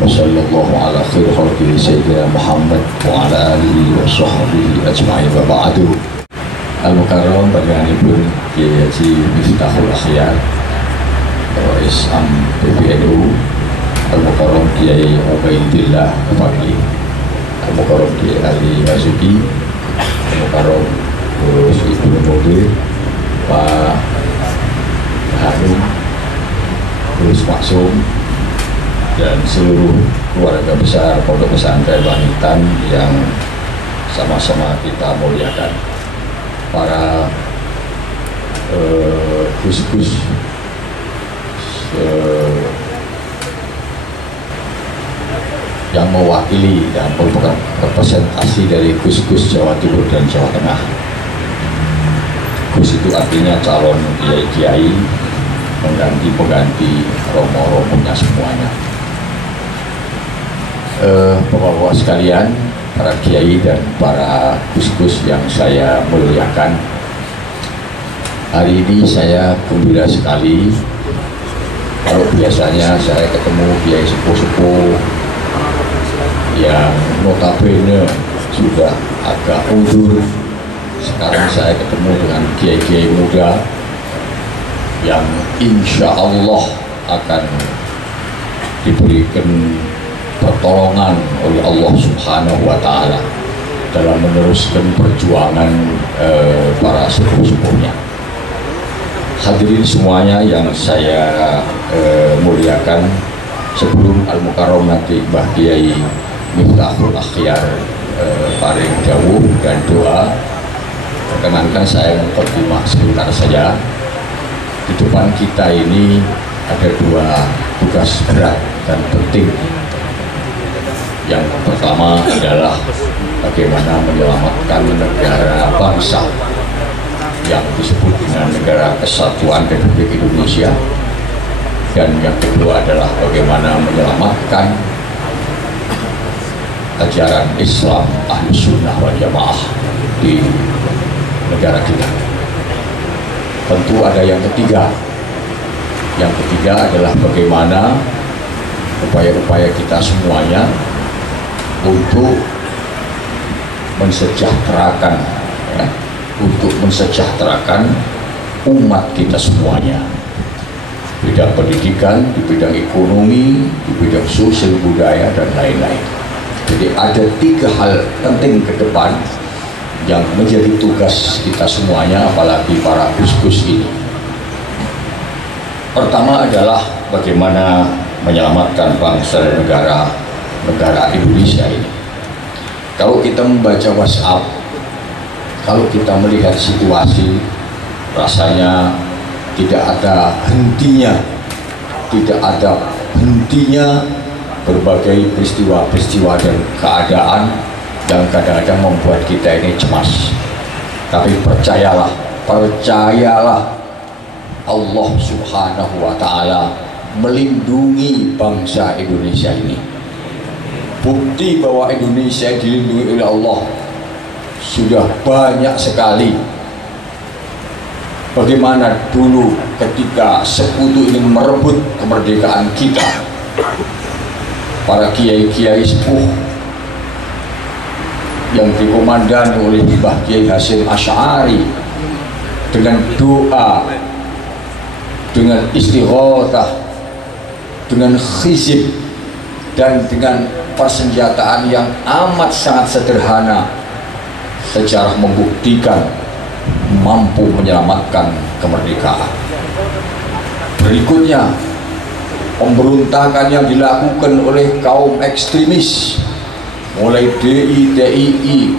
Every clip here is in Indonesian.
Wassallallahu ala khairi khalqihi sayyidina Muhammad wa ala alihi wa sahbihi ajma'in wa ba'du. Al-Mukarram panjenenganipun Kiai Haji Miftahul Akhyar Rais Am PBNU, Al-Mukarram Kiai Ubaidillah Fadli, Al-Mukarram Kiai Ali Basuki, Al-Mukarram Gus Ibnu Mudir, Pak Hanum, Gus Maksum, dan seluruh keluarga besar Pondok Pesantren Langitan yang sama-sama kita muliakan. Para gus-gus yang mewakili dan merupakan representasi dari gus-gus Jawa Timur dan Jawa Tengah. Gus itu artinya calon kiai-kiai, pengganti romo-romonya semuanya. Bapak-bapak sekalian, para kiai dan para gus-gus yang saya muliakan, hari ini saya gembira sekali. Kalau biasanya saya ketemu kiai sepuh-sepuh yang notabene sudah agak undur, sekarang saya ketemu dengan kiai-kiai muda yang insya Allah akan diberikan pertolongan oleh Allah Subhanahu wa Ta'ala dalam meneruskan perjuangan para sepuh-sepuhnya. Hadirin semuanya yang saya muliakan, sebelum Al-Mukarram nanti Mbah Kiai Miftahul Akhyar paring dawuh dan doa, perkenankan saya mukadimah sebentar saja. Di depan kita ini ada dua tugas berat dan penting. Yang pertama adalah bagaimana menyelamatkan negara bangsa yang disebut dengan Negara Kesatuan Republik Indonesia, dan yang kedua adalah bagaimana menyelamatkan ajaran Islam Ahlus Sunnah wal Jamaah di negara kita. Tentu ada yang ketiga. Yang ketiga adalah bagaimana upaya-upaya kita semuanya untuk mensejahterakan, untuk mensejahterakan umat kita semuanya, di bidang pendidikan, di bidang ekonomi, di bidang sosial budaya dan lain-lain. Jadi ada tiga hal penting ke depan yang menjadi tugas kita semuanya, apalagi para gus-gus ini. Pertama adalah bagaimana menyelamatkan bangsa dan negara Indonesia ini. Kalau kita membaca WhatsApp, kalau kita melihat situasi, rasanya tidak ada hentinya berbagai peristiwa-peristiwa dan keadaan yang kadang-kadang membuat kita ini cemas. Tapi percayalah, Allah Subhanahu wa Ta'ala melindungi bangsa Indonesia ini. Bukti bahwa Indonesia dilindungi oleh Allah sudah banyak sekali. Bagaimana dulu ketika sekutu ingin merebut kemerdekaan kita, para kiai-kiai sepuh yang dikomandani oleh Mbah Kiai Hasyim Asy'ari dengan doa, dengan istighatsah, dengan khizib, dan dengan persenjataan yang amat sangat sederhana, sejarah membuktikan mampu menyelamatkan kemerdekaan. Berikutnya, pemberontakan yang dilakukan oleh kaum ekstremis, mulai DI, TII,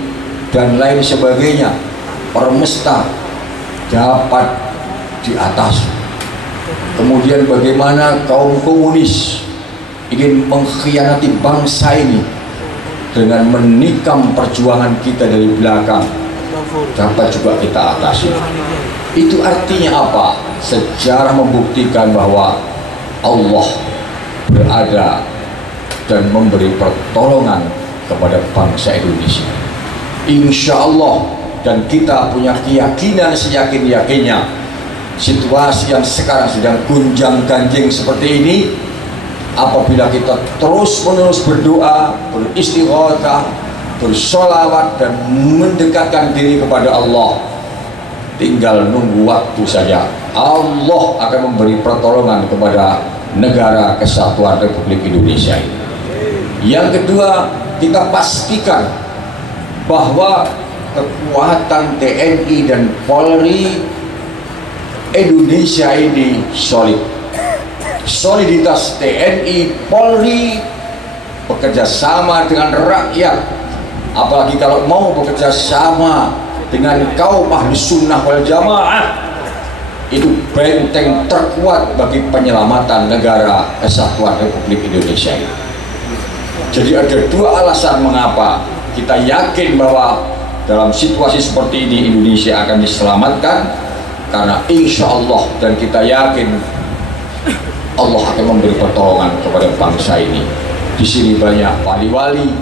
dan lain sebagainya, permesta dapat diatasi. Kemudian bagaimana kaum komunis ingin mengkhianati bangsa ini dengan menikam perjuangan kita dari belakang, dapat juga kita atasi. Itu artinya apa? Sejarah membuktikan bahwa Allah berada dan memberi pertolongan kepada bangsa Indonesia. Insya Allah, dan kita punya keyakinan seyakin-yakinnya, situasi yang sekarang sedang gunjang-ganjing seperti ini apabila kita terus-menerus berdoa, beristighatsah, bersolawat dan mendekatkan diri kepada Allah, tinggal nunggu waktu saja. Allah akan memberi pertolongan kepada negara kesatuan Republik Indonesia ini. Yang kedua, kita pastikan bahwa kekuatan TNI dan Polri Indonesia ini solid. Soliditas TNI, Polri bekerja sama dengan rakyat, apalagi kalau mau bekerja sama dengan kaum ahli sunnah wal jamaah, itu benteng terkuat bagi penyelamatan negara kesatuan Republik Indonesia ini. Jadi ada dua alasan mengapa kita yakin bahwa dalam situasi seperti ini Indonesia akan diselamatkan, karena insya Allah dan kita yakin Allah akan memberi pertolongan kepada bangsa ini. Di sini banyak wali-wali,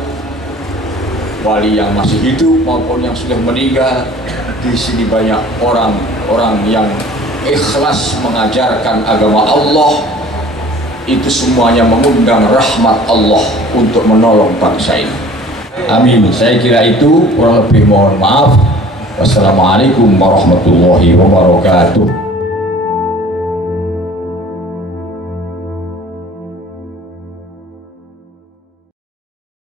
wali yang masih hidup maupun yang sudah meninggal. Di sini banyak orang-orang yang ikhlas mengajarkan agama Allah. Itu semuanya mengundang rahmat Allah untuk menolong bangsa ini. Amin. Saya kira itu, kurang lebih mohon maaf. Wassalamualaikum warahmatullahi wabarakatuh.